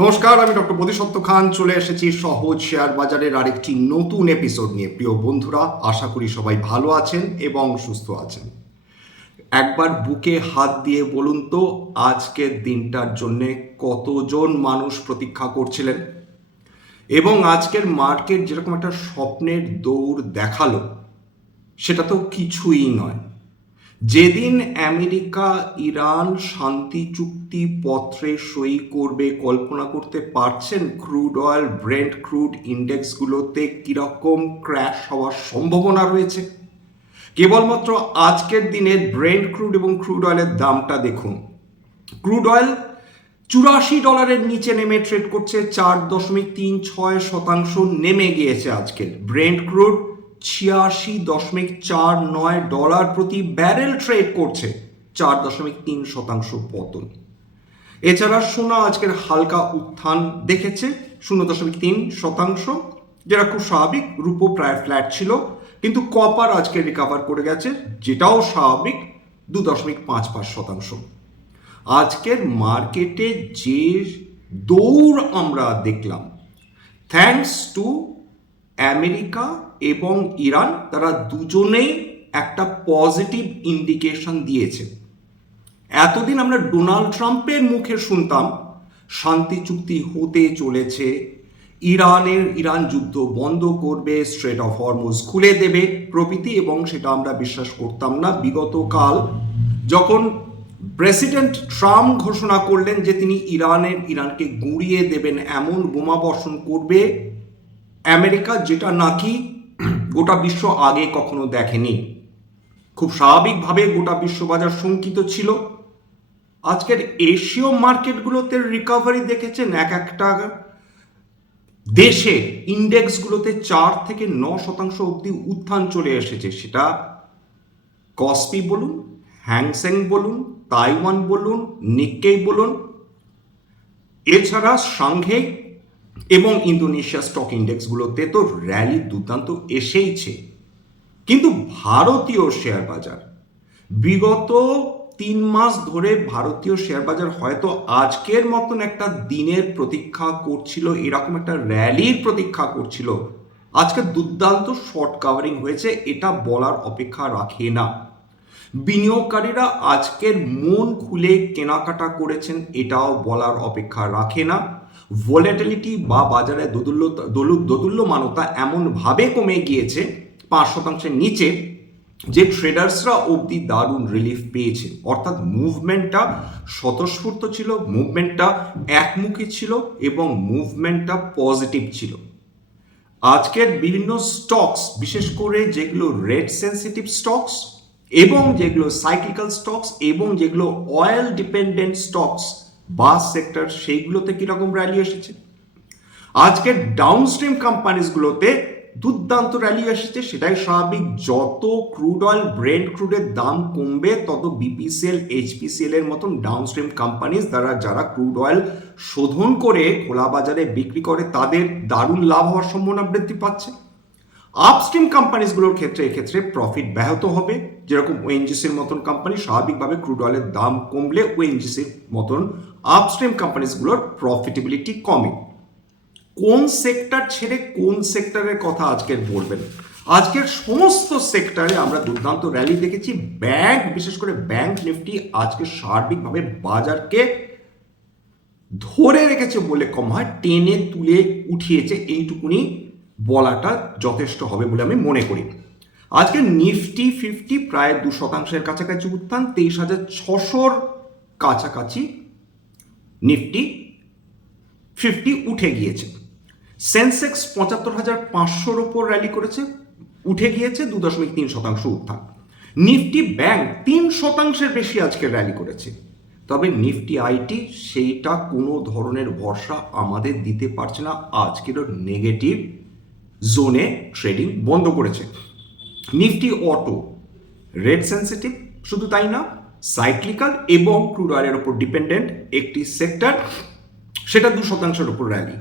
নমস্কার, আমি ডক্টর বোধিসত্ত্ব খান চলে এসেছি সহজ শেয়ার বাজারের আরেকটি নতুন এপিসোড নিয়ে। প্রিয় বন্ধুরা, আশা করি সবাই ভালো আছেন এবং সুস্থ আছেন। একবার বুকে হাত দিয়ে বলুন তো, আজকের দিনটার জন্য কতজন মানুষ প্রতীক্ষা করছিলেন? এবং আজকের মার্কেট যেরকম একটা স্বপ্নের দৌড় দেখালো, সেটা তো কিছুই নয়। যেদিন আমেরিকা ইরান শান্তি চুক্তি পত্রে সই করবে, কল্পনা করতে পারছেন ক্রুড অয়েল, ব্রেন্ট ক্রুড ইন্ডেক্সগুলোতে কীরকম ক্র্যাশ হওয়ার সম্ভাবনা রয়েছে? কেবলমাত্র আজকের দিনে ব্রেন্ট ক্রুড এবং ক্রুড অয়েলের দামটা দেখুন। ক্রুড অয়েল $84 নিচে নেমে ট্রেড করছে, 4.36% নেমে গিয়েছে আজকের। ব্রেন্ট ক্রুড $86.49 প্রতি ব্যারেল ট্রেড করছে, 4.3% পতন। এছাড়া সোনা আজকের হালকা উত্থান দেখেছে, 0.3%, যেটা খুব স্বাভাবিক। রূপো প্রায় ফ্ল্যাট ছিল, কিন্তু কপার আজকে রিকভার করে গেছে, যেটাও স্বাভাবিক, 2.55%। আজকের মার্কেটে যে দৌড় আমরা দেখলাম, থ্যাঙ্কস টু আমেরিকা এবং ইরান, তারা দুজনেই একটা পজিটিভ ইন্ডিকেশন দিয়েছে। এতদিন আমরা ডোনাল্ড ট্রাম্পের মুখে শুনতাম শান্তি চুক্তি হতে চলেছে, ইরান যুদ্ধ বন্ধ করবে, স্ট্রেট অফ হরমুজ খুলে দেবে প্রভৃতি, এবং সেটা আমরা বিশ্বাস করতাম না। বিগত কাল যখন প্রেসিডেন্ট ট্রাম্প ঘোষণা করলেন যে তিনি ইরানকে গুঁড়িয়ে দেবেন, এমন বোমা বর্ষণ করবে আমেরিকা, যেটা নাকি গোটা বিশ্ব আগে কখনো দেখেনি, খুব স্বাভাবিকভাবে গোটা বিশ্ববাজার শঙ্কিত ছিল। আজকের এশীয় মার্কেটগুলোতে রিকভারি দেখেছেন, এক একটা দেশে ইন্ডেক্সগুলোতে 4-9% অবধি উত্থান চলে এসেছে। সেটা কসপি বলুন, হ্যাংসেং বলুন, তাইওয়ান বলুন, নিক্কেই বলুন, এছাড়া সাংঘাই এবং ইন্দোনেশিয়া স্টক ইন্ডেক্সগুলোতে তো র্যালি দুর্দান্ত এসেইছে। কিন্তু ভারতীয় শেয়ার বাজার বিগত 3 মাস ধরে, ভারতীয় শেয়ার বাজার হয়তো আজকের মতন একটা দিনের প্রতীক্ষা করছিল, এরকম একটা র্যালির প্রতীক্ষা করছিল। আজকে দুর্দান্ত শর্ট কাভারিং হয়েছে, এটা বলার অপেক্ষা রাখে না। বিনিয়োগকারীরা আজকের মন খুলে কেনাকাটা করেছেন, এটাও বলার অপেক্ষা রাখে না। ভোলেটিলিটি বা বাজারে দোদুল্যমানতা এমনভাবে কমে গিয়েছে 5%-এর নিচে, যে ট্রেডার্সরা অবধি দারুণ রিলিফ পেয়েছে। অর্থাৎ মুভমেন্টটা স্বতঃস্ফূর্ত ছিল, মুভমেন্টটা একমুখী ছিল এবং মুভমেন্টটা পজিটিভ ছিল। আজকের বিভিন্ন স্টকস, বিশেষ করে যেগুলো রেট সেন্সিটিভ স্টকস এবং যেগুলো সাইক্লিক্যাল স্টকস এবং যেগুলো অয়েল ডিপেন্ডেন্ট স্টকস বা সেক্টর, সেইগুলোতে কিরকম র্যালি এসেছে। আজকের ডাউনস্ট্রিম কোম্পানিজগুলোতে দুর্দান্ত র্যালি এসেছে, সেটাই স্বাভাবিক। যত ক্রুড অয়েল, ব্রেন্ট ক্রুডের দাম কমবে, তত বিপিসিএল, এইচপিসিএল এর মতন ডাউনস্ট্রিম কোম্পানিজ যারা ক্রুড অয়েল শোধন করে খোলা বাজারে বিক্রি করে, তাদের দারুণ লাভ হওয়ার সম্ভাবনা বৃদ্ধি পাচ্ছে। আপস্ট্রিম কোম্পানিজগুলোর এক্ষেত্রে প্রফিট ব্যাহত হবে। যেরকম ওএনজিসির মতন কোম্পানি, স্বাভাবিকভাবে ক্রুড অয়েলের দাম কমলে ওএনজিসির মতন আপস্ট্রিম কোম্পানিজগুলোর প্রফিটেবিলিটি কমে। কোন সেক্টর ছেড়ে কোন সেক্টরের কথা আজকের বলবেন? আজকের সমস্ত সেক্টরে আমরা দুর্দান্ত র্যালি দেখেছি। ব্যাংক, বিশেষ করে ব্যাংক নিফটি আজকে সার্বিকভাবে বাজারকে ধরে রেখেছে বলে কম হয়, টেনে তুলে উঠিয়েছে, এইটুকুনি বলাটা যথেষ্ট হবে বলে আমি মনে করি। আজকে নিফটি 50 প্রায় 2% কাছাকাছি উত্থান, 23,600 কাছাকাছি নিফটি 50 উঠে গিয়েছে। সেন্সেক্স 75,500 ওপর র্যালি করেছে, উঠে গিয়েছে 2.3% উত্থান। নিফটি ব্যাংক 3% বেশি আজকে র্যালি করেছে। তবে নিফটি আইটি সেইটা কোনো ধরনের ভরসা আমাদের দিতে পারছে না, আজকেরও নেগেটিভ জোনে ট্রেডিং বন্ধ করেছে। নিফটি অটো রেট সেন্সিটিভ, শুধু তাই না, সাইক্লিক্যাল এবং ক্রুড অয়েলের ওপর ডিপেন্ডেন্ট একটি সেক্টর, সেটা 2%-এর ওপর র্যালি।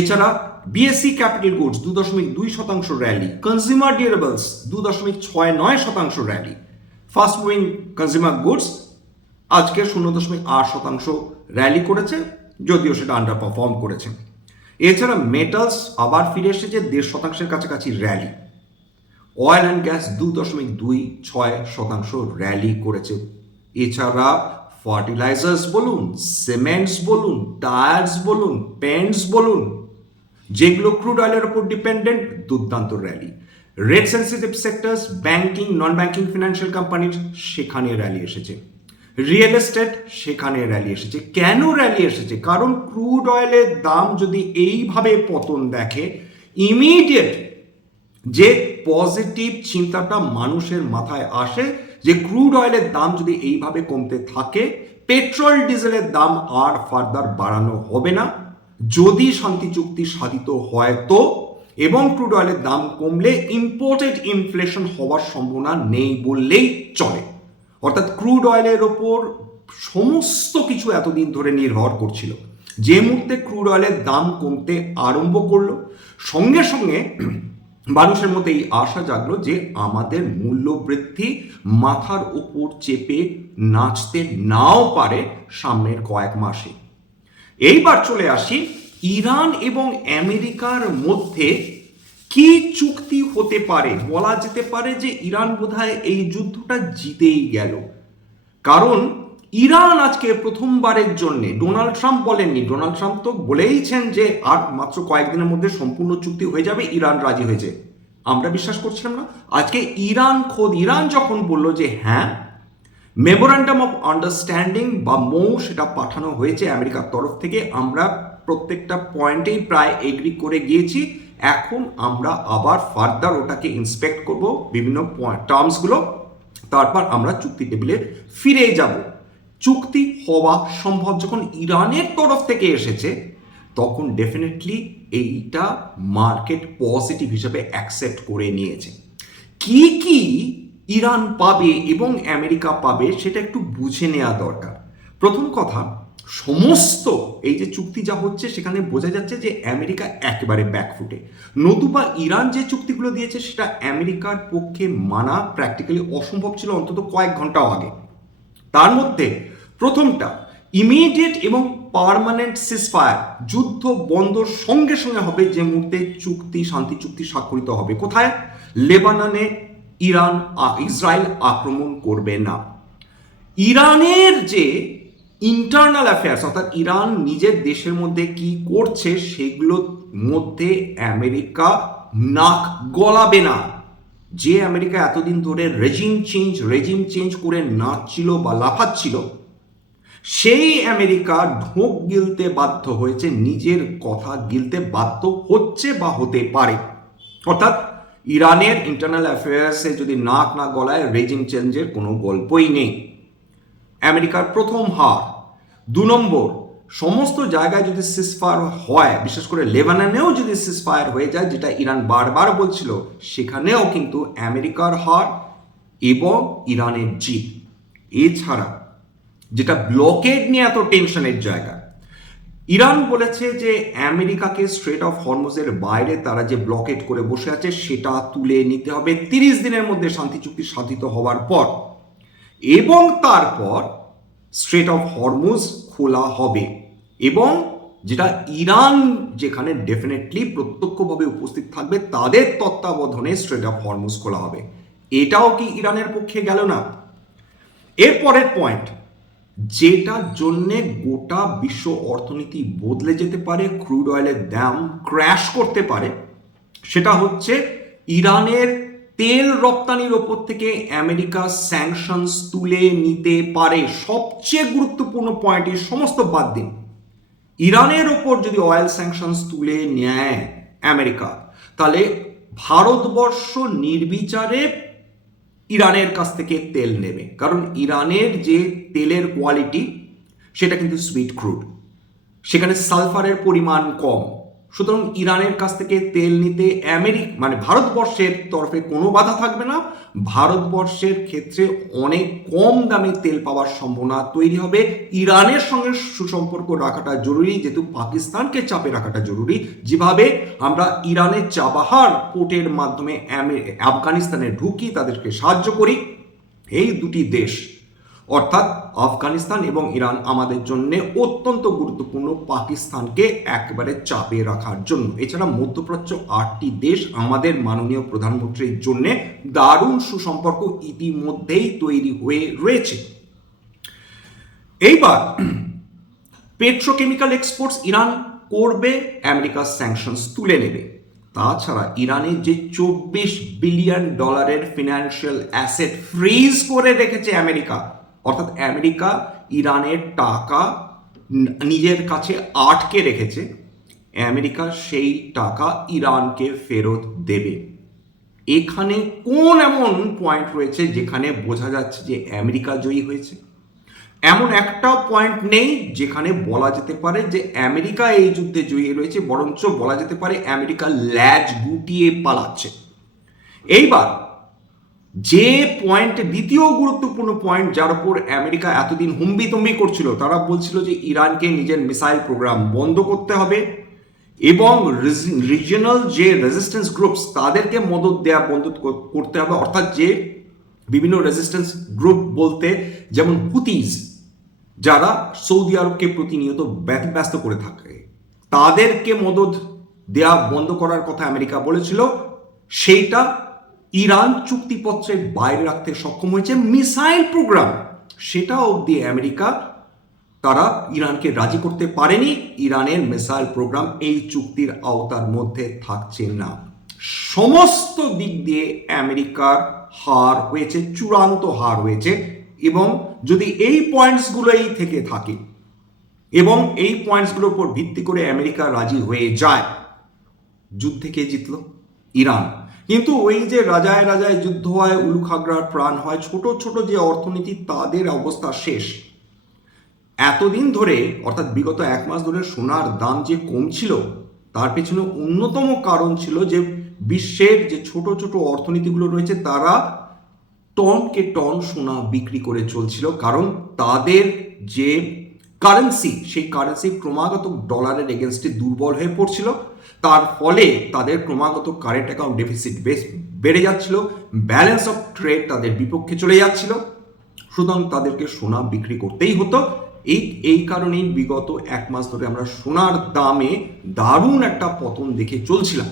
এছাড়া BSc capital goods 2.2% rally, consumer durables 2.69% rally, fast moving consumer goods আজকে 0.8% র্যালি করেছে, যদিও সেটা আন্ডার পারফর্ম করেছে। এছাড়া মেটালস আবার ফিরে এসেছে 1.5% কাছাকাছি rally. Oil and gas 2.26% rally করেছে। এছাড়া ফার্টিলাইজার্স বলুন, সিমেন্টস বলুন, টায়ার্স বলুন, পেন্টস বলুন, যেগুলো ক্রুড অয়েলের উপর ডিপেন্ডেন্ট, দুর্দান্ত rally. Rate sensitive sectors, banking, non banking financial কোম্পানির, সেখানে র্যালি এসেছে। রিয়েল এস্টেট, সেখানে র্যালি এসেছে। কেন র্যালি এসেছে? কারণ ক্রুড অয়েলের দাম যদি এইভাবে পতন দেখে, ইমিডিয়েট যে পজিটিভ চিন্তাটা মানুষের মাথায় আসে যে ক্রুড অয়েলের দাম যদি এইভাবে কমতে থাকে, পেট্রোল ডিজেলের দাম আর ফার্দার বাড়ানো হবে না। যদি শান্তি চুক্তি সাধিত হয় তো, এবং ক্রুড অয়েলের দাম কমলে ইম্পোর্টেড ইনফ্লেশন হওয়ার সম্ভাবনা নেই বললেই চলে। অর্থাৎ ক্রুড অয়েলের ওপর সমস্ত কিছু এতদিন ধরে নির্ভর করছিল। যে মুহূর্তে ক্রুড অয়েলের দাম কমতে আরম্ভ করলো, সঙ্গে সঙ্গে মানুষের মধ্যে এই আশা জাগলো যে আমাদের মূল্যবৃদ্ধি মাথার উপর চেপে নাচতে নাও পারে সামনের কয়েক মাসে। এইবার চলে আসি ইরান এবং আমেরিকার মধ্যে কি চুক্তি হতে পারে। বলা যেতে পারে যে ইরান বোধহয় এই যুদ্ধটা জিতেই গেল, কারণ ইরান আজকে প্রথমবারের জন্য, ডোনাল্ড ট্রাম্প বলেননি, ডোনাল্ড ট্রাম্প তো বলেইছেন যে আর মাত্র কয়েকদিনের মধ্যে সম্পূর্ণ চুক্তি হয়ে যাবে, ইরান রাজি হয়েছে। আমরা বিশ্বাস করছিলাম না। আজকে ইরান যখন বলল যে হ্যাঁ, মেমোরান্ডাম অফ আন্ডারস্ট্যান্ডিং বা মৌ সেটা পাঠানো হয়েছে আমেরিকার তরফ থেকে, আমরা প্রত্যেকটা পয়েন্টেই প্রায় এগ্রি করে গিয়েছি, এখন আমরা আবার ফার্দার ওটাকে ইন্সপেক্ট করব বিভিন্ন টার্মসগুলো, তারপর আমরা চুক্তি টেবিলে ফিরে যাব। চুক্তি হওয়া সম্ভব যখন ইরানের তরফ থেকে এসেছে, তখন ডেফিনেটলি এইটা মার্কেট পজিটিভ হিসেবে অ্যাকসেপ্ট করে নিয়েছে। কি কি ইরান পাবে এবং আমেরিকা পাবে সেটা একটু বুঝে নেওয়া দরকার। প্রথম কথা, সমস্ত এই যে চুক্তি যা হচ্ছে সেখানে বোঝা যাচ্ছে যে আমেরিকা একেবারে ব্যাকফুটে। নতুবা ইরান যে চুক্তিগুলো দিয়েছে সেটা আমেরিকার পক্ষে মানা প্র্যাকটিক্যালি অসম্ভব ছিল, অন্তত কয়েক ঘন্টাও আগে। তার মধ্যে প্রথমটা, ইমিডিয়েট এবং পার্মানেন্ট সিজফায়ার, যুদ্ধ বন্ধ সঙ্গে সঙ্গে হবে যে মুহূর্তে শান্তি চুক্তি স্বাক্ষরিত হবে। কোথায়? লেবাননে ইসরায়েল আক্রমণ করবে না। ইরানের যে ইন্টারনাল অ্যাফেয়ার্স, অর্থাৎ ইরান নিজের দেশের মধ্যে কি করছে সেগুলোর মধ্যে আমেরিকা নাক গলাবে না। যে আমেরিকা এতদিন ধরে রেজিম চেঞ্জ করে নাচছিল বা লাফাচ্ছিল, সেই আমেরিকা ঢোক গিলতে বাধ্য হয়েছে, নিজের কথা গিলতে বাধ্য হচ্ছে বা হতে পারে। অর্থাৎ ইরানের ইন্টারনাল অ্যাফেয়ার্সে যদি নাক না গলায়, রেজিম চেঞ্জের কোনো গল্পই নেই। আমেরিকার প্রথম হার। 2 নম্বর, সমস্ত জায়গায় যদি সিজফায়ার হয়, বিশেষ করে লেবাননেও যদি সিজফায়ার হয়ে যায়, যেটা ইরান বারবার বলছিল, সেখানেও কিন্তু আমেরিকার হার এবং ইরানের জিত। এছাড়া যেটা ব্লকেড নিয়ে এত টেনশনের জায়গা, ইরান বলেছে যে আমেরিকাকে স্ট্রেট অফ হরমুজের বাইরে তারা যে ব্লকেড করে বসে আছে সেটা তুলে নিতে হবে 30 দিনের মধ্যে শান্তি চুক্তি সাধিত হওয়ার পর, এবং তারপর স্ট্রেট অফ হরমুজ খোলা হবে। এবং যেটা ইরান যেখানে ডেফিনেটলি প্রত্যক্ষভাবে উপস্থিত থাকবে, তাদের তত্ত্বাবধানে স্ট্রেট অফ হরমুজ খোলা হবে। এটাও কি ইরানের পক্ষে গেল না? এরপরের পয়েন্ট, যেটার জন্যে গোটা বিশ্ব অর্থনীতি বদলে যেতে পারে, ক্রুড অয়েলের দাম ক্র্যাশ করতে পারে, সেটা হচ্ছে ইরানের তেল রপ্তানির ওপর থেকে আমেরিকা স্যাংশনস তুলে নিতে পারে। সবচেয়ে গুরুত্বপূর্ণ পয়েন্ট, এই সমস্ত বাদ দিন, ইরানের ওপর যদি অয়েল স্যাংশনস তুলে নেয় আমেরিকা, তাহলে ভারতবর্ষ নির্বিচারে ইরানের কাছ থেকে তেল নেবে, কারণ ইরানের যে তেলের কোয়ালিটি সেটা কিন্তু সুইট ক্রুড, সেখানে সালফারের পরিমাণ কম। সুতরাং ইরানের কাছ থেকে তেল নিতে ভারতবর্ষের তরফে কোনো বাধা থাকবে না। ভারতবর্ষের ক্ষেত্রে অনেক কম দামে তেল পাওয়ার সম্ভাবনা তৈরি হবে। ইরানের সঙ্গে সুসম্পর্ক রাখাটা জরুরি, যেহেতু পাকিস্তানকে চাপে রাখাটা জরুরি। যেভাবে আমরা ইরানের চাবাহার পোর্টের মাধ্যমে আফগানিস্তানে ঢুকি, তাদেরকে সাহায্য করি, এই দুটি দেশ অর্থাৎ আফগানিস্তান এবং ইরান আমাদের জন্য অত্যন্ত গুরুত্বপূর্ণ, পাকিস্তানকে একেবারে চাপে রাখার জন্য। এছাড়া মধ্যপ্রাচ্য 8টি দেশ আমাদের মাননীয় প্রধানমন্ত্রীর জন্য দারুণ সুসম্পর্ক ইতিমধ্যেই তৈরি হয়ে রয়েছে। এইবার পেট্রোকেমিক্যাল এক্সপোর্টস ইরান করবে, আমেরিকার স্যাংশনস তুলে নেবে। তাছাড়া ইরানের যে $24 বিলিয়ন ফিনান্সিয়াল অ্যাসেট ফ্রিজ করে রেখেছে আমেরিকা, অর্থাৎ আমেরিকা ইরানের টাকা নিজের কাছে আটকে রেখেছে, আমেরিকা সেই টাকা ইরানকে ফেরত দেবে। এখানে কোন এমন পয়েন্ট রয়েছে যেখানে বোঝা যাচ্ছে যে আমেরিকা জয়ী হয়েছে? এমন একটা পয়েন্ট নেই যেখানে বলা যেতে পারে যে আমেরিকা এই যুদ্ধে জয়ী রয়েছে, বরঞ্চ বলা যেতে পারে আমেরিকা ল্যাজ গুটিয়ে পালাচ্ছে। এইবার যে পয়েন্ট, দ্বিতীয় গুরুত্বপূর্ণ পয়েন্ট যার উপর আমেরিকা এতদিন হুম্বিতম্বি করছিল, তারা বলছিল যে ইরানকে নিজের মিসাইল প্রোগ্রাম বন্ধ করতে হবে এবং রিজিয়নাল যে রেজিস্ট্যান্স গ্রুপস তাদেরকে মদত দেওয়া বন্ধ করতে হবে, অর্থাৎ যে বিভিন্ন রেজিস্ট্যান্স গ্রুপ বলতে যেমন হুতিজ, যারা সৌদি আরবকে প্রতিনিয়ত ব্যতিব্যস্ত করে থাকে, তাদেরকে মদত দেয়া বন্ধ করার কথা আমেরিকা বলেছিল। সেইটা ইরান চুক্তিপত্রের বাইরে রাখতে সক্ষম হয়েছে। মিসাইল প্রোগ্রাম, সেটা অবধি আমেরিকা তারা ইরানকে রাজি করতে পারেনি। ইরানের মিসাইল প্রোগ্রাম এই চুক্তির আওতার মধ্যে থাকছে না। সমস্ত দিক দিয়ে আমেরিকার হার হয়েছে, চূড়ান্ত হার হয়েছে। এবং যদি এই পয়েন্টসগুলোই থেকে থাকে এবং এই পয়েন্টসগুলোর উপর ভিত্তি করে আমেরিকা রাজি হয়ে যায়, যুদ্ধে কে জিতল? ইরান। কিন্তু ওই যে রাজায় রাজায় যুদ্ধ হয়, উলুখাগড়ার প্রাণ হয়, ছোট ছোট যে অর্থনীতি তাদের অবস্থা শেষ। এতদিন ধরে, অর্থাৎ বিগত 1 মাস ধরে সোনার দাম যে কমছিল, তার পেছনে অন্যতম কারণ ছিল যে বিশ্বের যে ছোট ছোট অর্থনীতিগুলো রয়েছে তারা টনকে টন সোনা বিক্রি করে চলছিল, কারণ তাদের যে কারেন্সি, সেই কারেন্সি ক্রমাগত ডলারের এগেনস্টে দুর্বল হয়ে পড়ছিল। তার ফলে তাদের ক্রমাগত কারেন্ট অ্যাকাউন্ট ডেফিসিট বেড়ে যাচ্ছিল, ব্যালেন্স অফ ট্রেড তাদের বিপক্ষে চলে যাচ্ছিল, সুতরাং তাদেরকে সোনা বিক্রি করতেই হতো। এই কারণেই বিগত 1 মাস ধরে আমরা সোনার দামে দারুণ একটা পতন দেখে চলছিলাম।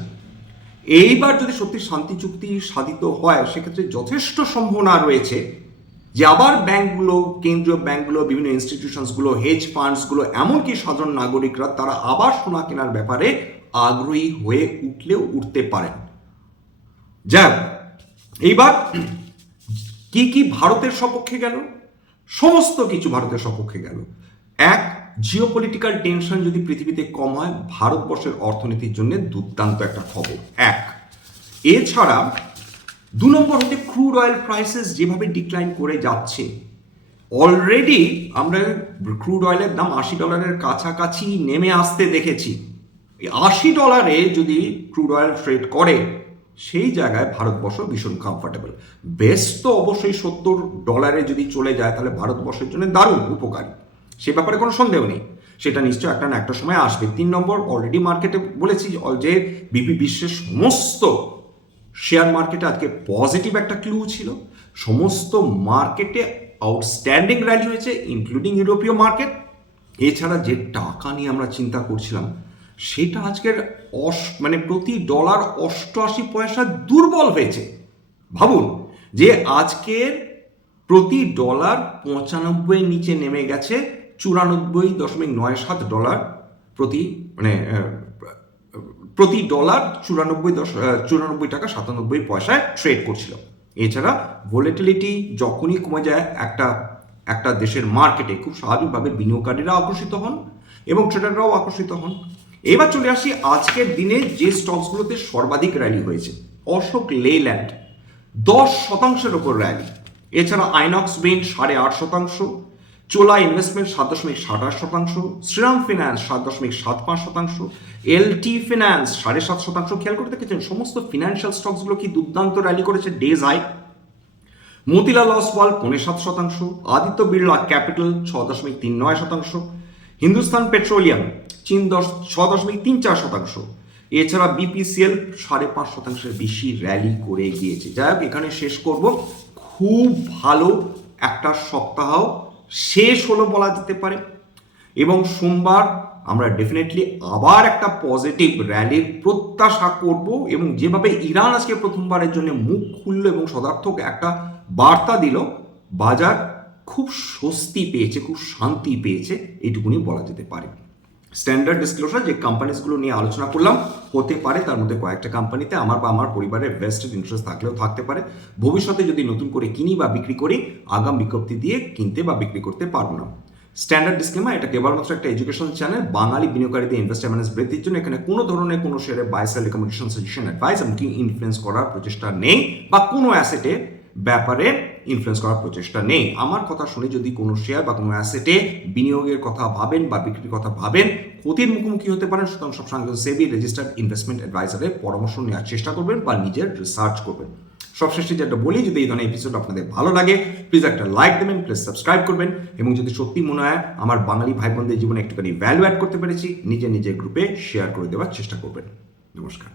এইবার যদি সত্যি শান্তি চুক্তি সাধিত হয়, সেক্ষেত্রে যথেষ্ট সম্ভাবনা রয়েছে যে আবার ব্যাংকগুলো, কেন্দ্রীয় ব্যাংকগুলো, বিভিন্ন ইনস্টিটিউশনসগুলো, হেজ ফান্ডসগুলো, এমনকি সাধারণ নাগরিকরা তারা আবার সোনা কেনার ব্যাপারে আগ্রহী হয়ে উঠতে পারেন। যাই হোক, এইবার কি কি ভারতের সপক্ষে গেল? সমস্ত কিছু ভারতের সপক্ষে গেল। এক, জিওপলিটিক্যাল টেনশন যদি পৃথিবীতে কম হয়, ভারতবর্ষের অর্থনীতির জন্য দুর্দান্ত একটা খবর। এক, এছাড়া 2 নম্বর হচ্ছে ক্রুড অয়েল প্রাইসেস যেভাবে ডিক্লাইন করে যাচ্ছে। অলরেডি আমরা ক্রুড অয়েলের দাম $80 কাছাকাছি নেমে আসতে দেখেছি। $80 যদি ক্রুড অয়েল ট্রেড করে, সেই জায়গায় ভারতবর্ষ ভীষণ কমফর্টেবল। বেস্ট তো অবশ্যই $70 যদি চলে যায়, তাহলে ভারতবর্ষের জন্য দারুণ উপকারী, সে ব্যাপারে কোনো সন্দেহ নেই। সেটা নিশ্চয় একটা না একটা সময় আসবে। 3 নম্বর, অলরেডি মার্কেটে বলেছি যে বিশ্বের সমস্ত শেয়ার মার্কেটে আজকে পজিটিভ একটা ক্লু ছিল। সমস্ত মার্কেটে আউটস্ট্যান্ডিং র্যালি হয়েছে, ইনক্লুডিং ইউরোপীয় মার্কেট। এছাড়া যে টাকা নিয়ে আমরা চিন্তা করছিলাম, সেটা আজকের প্রতি ডলার 88 পয়সা দুর্বল হয়েছে। ভাবুন যে আজকের প্রতি ডলার 95 নিচে নেমে গেছে, $94.97 প্রতি ডলার 94 টাকা 97 পয়সায় ট্রেড করছিল। এছাড়া ভোলেটিলিটি যখনই কমে যায় একটা দেশের মার্কেটে, খুব স্বাভাবিকভাবে বিনিয়োগকারীরা আকর্ষিত হন এবং ট্রেডাররাও আকর্ষিত হন। এবার চলে আসি আজকের দিনে যে স্টকসগুলোতে সর্বাধিক র্যালি হয়েছে। অশোক লেল্যান্ড 10% ওপর র্যালি। এছাড়া Inox wind 8.5%, Chola investment 7.28%, Shriram finance 7.75%, LT finance 7.5%। খেয়াল করে দেখেছেন সমস্ত ফিনান্সিয়াল স্টকসগুলো কি দুর্দান্ত র্যালি করেছে days high. Motilal Oswal 7.5%, Aditya Birla capital 6.39%, Hindustan petroleum 6.34%। এছাড়া বিপিসিএল 5.5%-এর বেশি র্যালি করে গিয়েছে। যাই হোক, এখানে শেষ করব। খুব ভালো একটা সপ্তাহ শেষ হলো বলা যেতে পারে, এবং সোমবার আমরা ডেফিনেটলি আবার একটা পজিটিভ র্যালির প্রত্যাশা করব। এবং যেভাবে ইরান আজকে প্রথমবারের জন্য মুখ খুললো এবং সদার্থক একটা বার্তা দিল, বাজার খুব স্বস্তি পেয়েছে, খুব শান্তি পেয়েছে, এইটুকুনি বলা যেতে পারে। স্ট্যান্ডার্ড ডিসক্লোজার যে কোম্পানিজগুলো নিয়ে আলোচনা করলাম, হতে পারে তার মধ্যে কয়েকটা কোম্পানিতে আমার বা আমার পরিবারের ভেস্টেড ইন্টারেস্ট থাকলেও থাকতে পারে। ভবিষ্যতে যদি নতুন করে কিনি বা বিক্রি করি, আগাম বিজ্ঞপ্তি দিয়ে কিনতে বা বিক্রি করতে পারবো না। স্ট্যান্ডার্ড ডিসক্লেমার, এটা কেবলমাত্র একটা এডুকেশন চ্যানেল। বাঙালি বিনিয়োগকারীদের ইনভেস্ট অ্যাওয়ারনেস বৃদ্ধির জন্য এখানে কোনো ধরনের কোনো শেয়ারে buy sell recommendation, suggestion, advice এমনকি ইনফ্লুয়েন্স করার প্রচেষ্টা নেই, বা কোনো অ্যাসেটের ব্যাপারে ইনফ্লুয়েন্স করার প্রচেষ্টা নেই। আমার কথা শুনে যদি কোনো শেয়ার বা কোনো অ্যাসেটে বিনিয়োগের কথা ভাবেন বা বিক্রির কথা ভাবেন, ক্ষতির মুখোমুখি হতে পারেন। সুতরাং সবসময় সেবি রেজিস্টার্ড ইনভেস্টমেন্ট অ্যাডভাইজারের পরামর্শ নেওয়ার চেষ্টা করবেন বা নিজের রিসার্চ করবেন। সবশেষে যেটা বলি, যদি এই ধরনের এপিসোড আপনাদের ভালো লাগে, প্লিজ একটা লাইক দেবেন, প্লিজ সাবস্ক্রাইব করবেন, এবং যদি সত্যি মনে হয় আমার বাঙালি ভাই বোনদের জীবনে একটুখানি ভ্যালু অ্যাড করতে পেরেছি, নিজের গ্রুপে শেয়ার করে দেওয়ার চেষ্টা করবেন। নমস্কার।